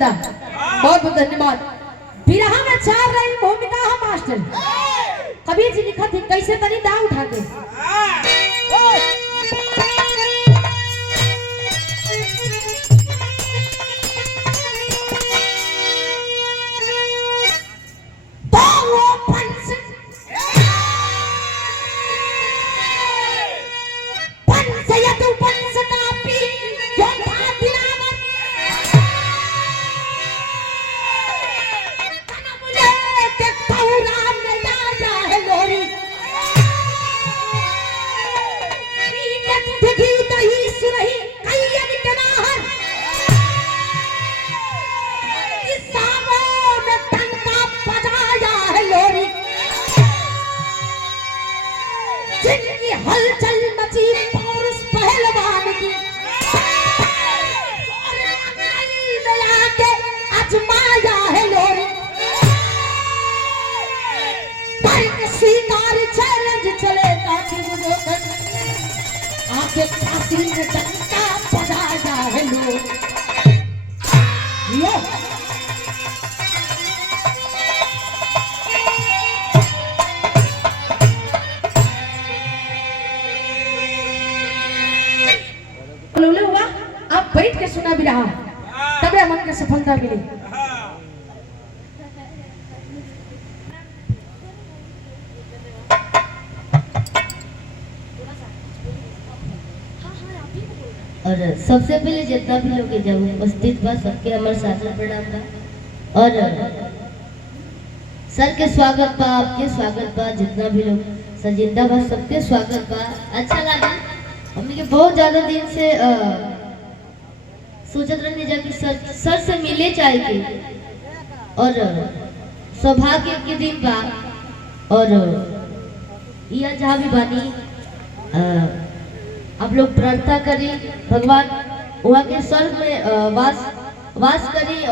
दादा बहुत बहुत धन्यवाद। बिरहा में चार रही भूमिका है मास्टर। कबीर जी लिखा थी कैसे तनी दाव उठा के हलचल मची पौरुष पहलवान की आजमाया है लोरी स्वीकार चैलेंज चलेगा आगे फांसी में डंडा बजाया है लोरी। हुआ आप बैठ के सुना भी रहा तबे मन के सफलता मिली। और सबसे पहले जितना भी लोग जब उपस्थित बा सबके हमारे सादर प्रणाम बा और सर के स्वागत बा आपके स्वागत बा जितना भी लोग सजिंदा बा सबके स्वागत बा। अच्छा लगा हमने के बहुत ज्यादा दिन से सोचत रहने जाके सर से मिले चाहिए और सौभाग्य के दिन बा और यह जहाँ भी बानी आप लोग प्रार्थना करी भगवान वहाँ के स्वर्ग में वास करी।